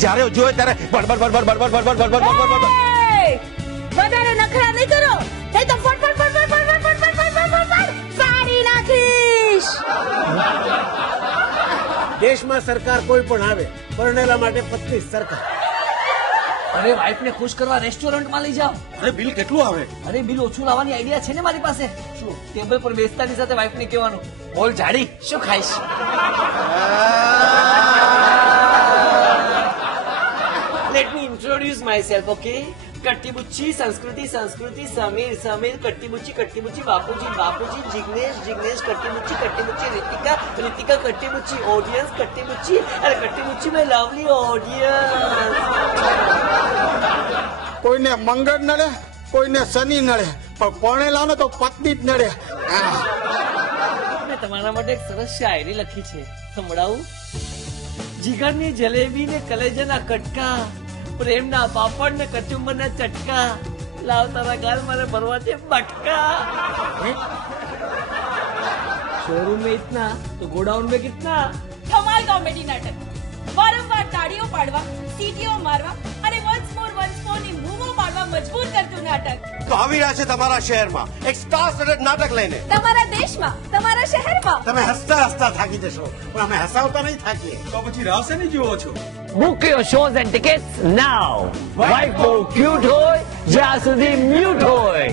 જ્યારે જોયે ત્યારે બડ. એ! વધારે નખરા નહીં કરો નહીં તો ફટ સાડી નાખીશ. દેશમાં સરકાર કોઈ પણ આવે પરણેલા માટે 25 સરકાર. અરે વાઇફ ને ખુશ કરવા રેસ્ટોરન્ટમાં લઈ જાઓ. અરે બિલ કેટલું આવે? અરે બિલ ઓછું લાવવાની આઈડિયા છે ને મારી પાસે. શું ટેબલ પર બેસતાની સાથે વાઇફ ને કહેવાનું, બોલ જાડી શું ખાઈશ? Let me introduce myself, okay? કટ્ટી બુચ્ચી સંસ્કૃતિ સમીર કટ્ટી બુચ્ચી બાપુજી જિગ્નેશ કટ્ટી બુચ્ચી રીતિકા કટ્ટી બુચ્ચી ઓડિયન્સ કટ્ટી બુચ્ચી માય લવલી ઓડિયન્સ. કોઈને મંગળ નડે, કોઈને શનિ નડે, પણ પરણેલાને તો પત્ની જ નડે. મેં તમારા માટે એક સરસ શાયરી લખી છે, સંભળાવું? જીગરની જલેબી ને કલેજાના કટકા, પ્રેમના પાપડ ને કચુંબરના ચટકા, લાવ તારા ગાલ મારે ભરવા છે બટકા. શોરૂમ में इतना तो गोडाउन में कितना. ધમાલ કોમેડી નાટક. વારંવાર તાળીઓ પાડવા, સીટીઓ મારવા અને વન્સ મોર ની બૂમો પાડવા મજબૂર કરતું નાટક. તો આવી રહ્યા છે તમારા શહેરમાં એક સ્ટાર સ્ટડેડ નાટક લઈને. તમારા દેશમાં, તમારા શહેરમાં. તમે હસતા હસતા થાકી જશો પણ અમે હસાવતા નહીં થાકીએ. તો પછી રાસે નહીં જુઓ છો? Book your shows and tickets now. Wife બહુ ક્યુટ હોય જ્યાં સુધી મ્યુટ હોય.